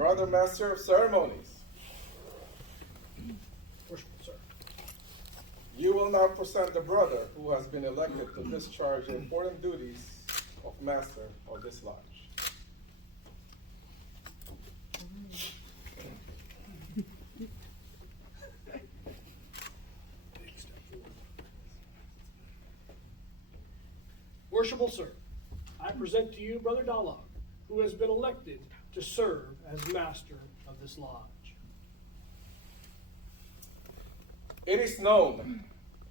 Brother Master of Ceremonies, Worshipful sir. you will now present the brother who has been elected to discharge the important duties of Master of this lodge. Worshipful sir, I present to you Brother Dalog, who has been elected to serve as master of this lodge. It is known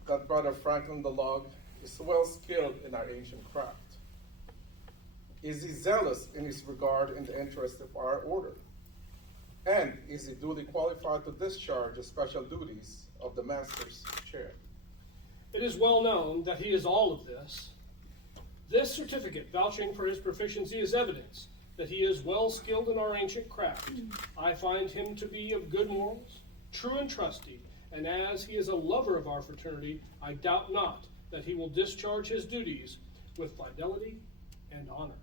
that Brother Franklin Dalog is well skilled in our ancient craft. Is he zealous in his regard in the interest of our order? And is he duly qualified to discharge the special duties of the Master's chair? It is well known that he is all of this. This certificate vouching for his proficiency is evidence that he is well skilled in our ancient craft. I find him to be of good morals, true and trusty, and as he is a lover of our fraternity, I doubt not that he will discharge his duties with fidelity and honor.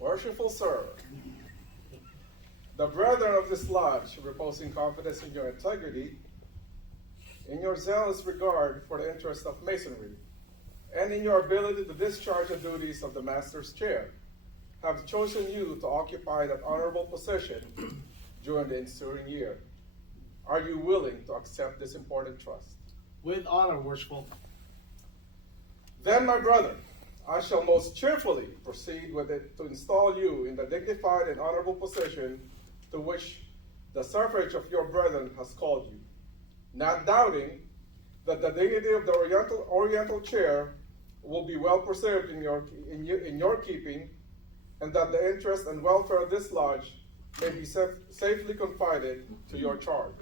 Worshipful sir, the brethren of this lodge, reposing confidence in your integrity, in your zealous regard for the interest of Masonry, and in your ability to discharge the duties of the Master's chair, have chosen you to occupy that honorable position during the ensuing year. Are you willing to accept this important trust? With honor, worshipful. Then, my brother, I shall most cheerfully proceed with it to install you in the dignified and honorable position to which the suffrage of your brethren has called you, not doubting that the dignity of the Oriental chair will be well preserved in your keeping, and that the interest and welfare of this lodge may be safely confided to your charge.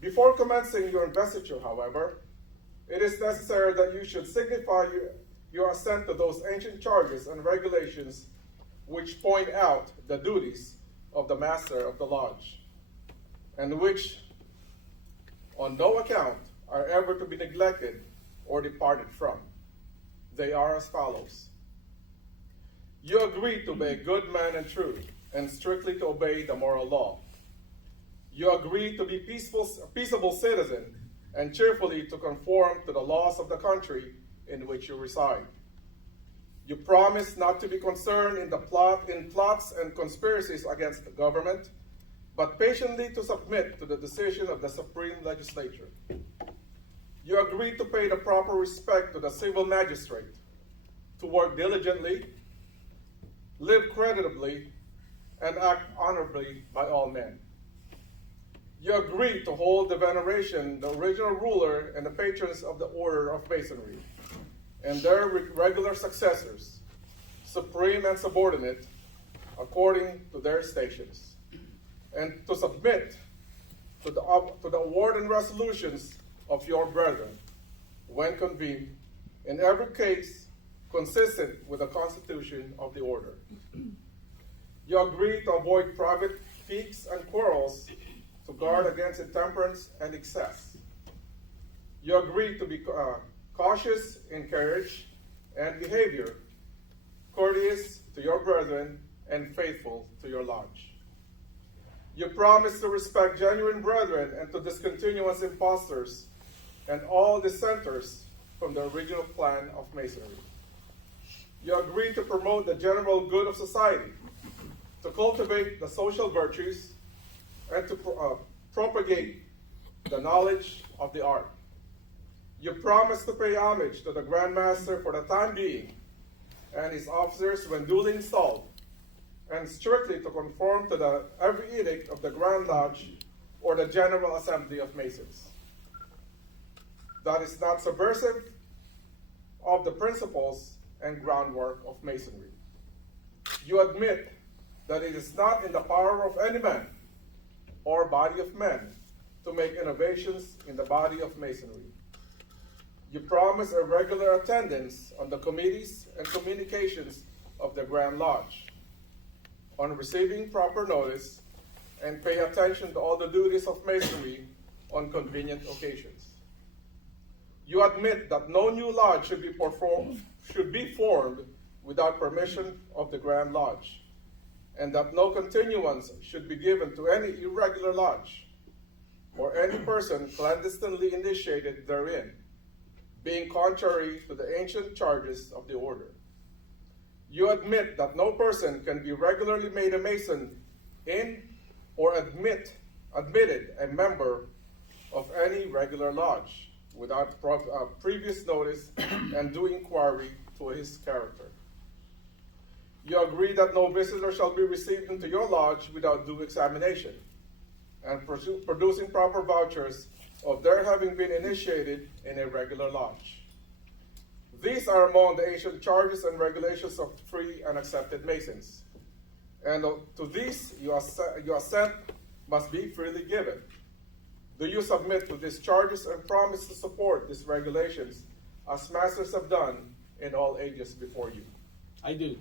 Before commencing your investiture, however, it is necessary that you should signify your assent to those ancient charges and regulations which point out the duties of the master of the lodge, and which on no account are ever to be neglected or departed from. They are as follows. You agree to be a good man and true, and strictly to obey the moral law. You agree to be peaceable citizen, and cheerfully to conform to the laws of the country in which you reside. You promise not to be concerned in plots and conspiracies against the government, but patiently to submit to the decision of the Supreme Legislature. You agree to pay the proper respect to the civil magistrate, to work diligently, live creditably, and act honorably by all men. You agree to hold the veneration the original ruler and the patrons of the Order of Masonry, and their regular successors, supreme and subordinate, according to their stations, and to submit to the award and resolutions of your brethren, when convened, in every case consistent with the Constitution of the Order. You agree to avoid private piques and quarrels, to guard against intemperance and excess. You agree to be cautious in carriage and behavior, courteous to your brethren, and faithful to your lodge. You promise to respect genuine brethren and to discontinue as impostors and all dissenters from the original plan of Masonry. You agree to promote the general good of society, to cultivate the social virtues, and to propagate the knowledge of the art. You promise to pay homage to the Grand Master for the time being and his officers when duly installed, and strictly to conform to every edict of the Grand Lodge or the General Assembly of Masons. That is not subversive of the principles and groundwork of Masonry. You admit that it is not in the power of any man or body of men to make innovations in the body of Masonry. You promise a regular attendance on the committees and communications of the Grand Lodge, on receiving proper notice, and pay attention to all the duties of masonry on convenient occasions. You admit that no new lodge should be formed without permission of the Grand Lodge, and that no continuance should be given to any irregular lodge or any person clandestinely initiated therein, being contrary to the ancient charges of the order. You admit that no person can be regularly made a Mason in or admitted a member of any regular lodge without previous notice and due inquiry to his character. You agree that no visitor shall be received into your lodge without due examination and producing proper vouchers of their having been initiated in a regular lodge. These are among the ancient charges and regulations of free and accepted Masons, and to these your assent must be freely given. Do you submit to these charges and promise to support these regulations as masters have done in all ages before you? I do.